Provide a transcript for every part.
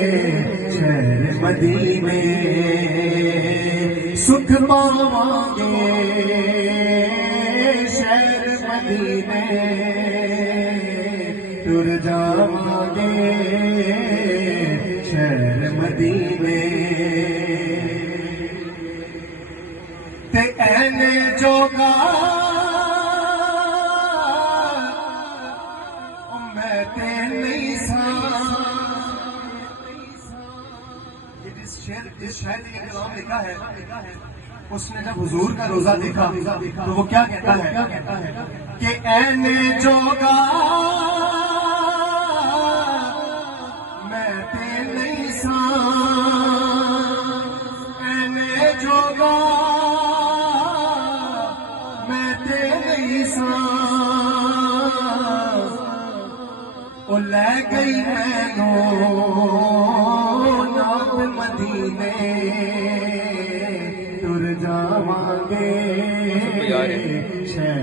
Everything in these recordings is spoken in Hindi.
शहर मदीने सुख पावांगे, शहर मदीने टुर जावांगे, शहर मदीने ते ऐने जोगा मैं ते नहीं सा। जिस शायर ने कलाम लिखा है, उसने जब हुजूर का रोजा देखा तो वो क्या कहता है कि ऐने जोगा मैं ते नहीं सा, ऐने जोगा मैं ते नहीं सा। ओ ले गई मैनू नाथ मदीने टुर जावांगे, शहर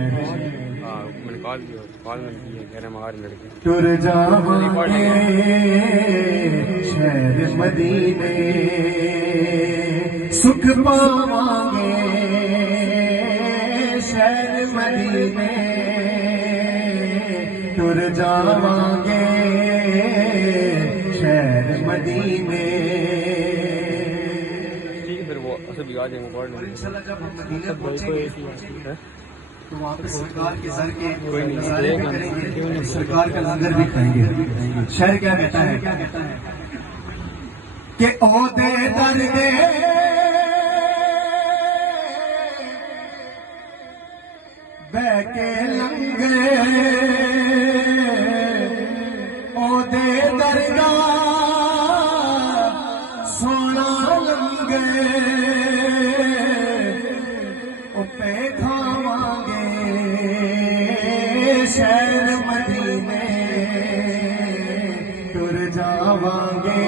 टुर जावांगे, शहर मदीने सुख पावांगे, शहर मदीने टुर जावांगे, शहर मदीने। फिर वो सब याद है और इंशाल्लाह जब हम मदीने पहुंचेंगे तो वहाँ पे सरकार के सर के नज़ारे भी करेंगे, सरकार का लंगर भी खाएंगे। शायर क्या कहता है कि ओदे दर दे बह के लंगे, ओदे दरगाह सोना लंगे, पे खावांगे, शहर मदीने टुर जावांगे।